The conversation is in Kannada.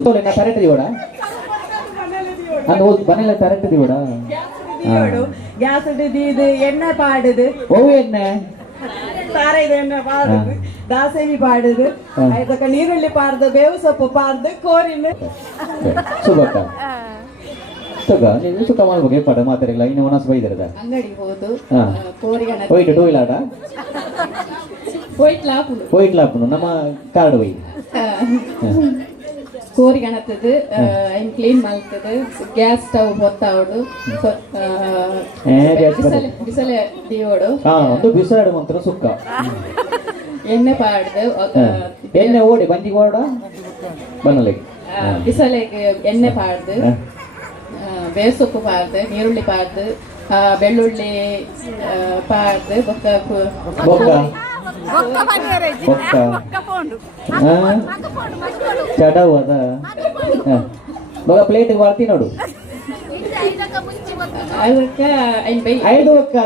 ಕರೆಕ್ಟ್ ದಿವಡ ಅದು ಮನೇಲಿ ಕರೆಕ್ಟ್ ದಿವಡ ಗ್ಯಾಸ್ ಇದು ಎಣ್ಣೆ ಪಾಡುದು ಓ ಎಣ್ಣೆ ಸಾರ ಇದು ಎಣ್ಣೆ ಪಾಡುದು ದಾಸೇವಿ ಪಾಡುದು ಅದಕ್ಕೆ ನೀರುಳ್ಳಿ ಪಾರ್ದು ಬೇವು ಸೊಪ್ಪು ಪಾರ್ದು ಕೋರಿನ ಸುಬಕ್ಕ ಸುಗ ನೀವು ಸುಖ ಮಾಡ್ಬೇಕು ಏರ್ಪಾಡ ಮಾತಾಡಿಲ್ಲ ಇನ್ನು ಒನಸ್ ಬೈದಿರದ ಅಂಗಡಿ ಹೋದು ಕೋರಿಗಣ ಹೋಯ್ತು ಟೂ ವೀಲರ್ ಹೋಯ್ಟ್ಲಾಪುನು ನಮ್ಮ ಕಾರ್ಡ್ ಹೋಯ್ ಕೋರಿಗಣತದು ಐನ್ ಕ್ಲೀನ್ ಮಾಡ್ತದು ಗ್ಯಾಸ್ ಸ್ಟವ್ ಹೊತ್ತಾವಡು ಬಿಸಲೆ ದಿಯೋಡು ಒಂದು ಬಿಸಾಡು ಮಂತ್ರ ಸುಕ್ಕ ಎಣ್ಣೆ ಪಾಡ್ದು ಎಣ್ಣೆ ಓಡಿ ಬಂದಿ ಓಡ ಬನ್ನಲೆ ಬಿಸಲೆಗೆ ಎಣ್ಣೆ ಪಾಡ್ದು ಬೇವು ಸೊಪ್ಪು ಪಾರ್ದು ನೀರುಳ್ಳಿ ಪಾರ್ದು ಬೆಳ್ಳುಳ್ಳಿ ಪಾರ್ದು ಬೊಕ್ಕ ಚಡವು ಅದ ಬಗ ಪ್ಲೇಟ್ ಬರ್ತಿ ನೋಡು ಅದಕ್ಕೆ ಐದು ಒಕ್ಕ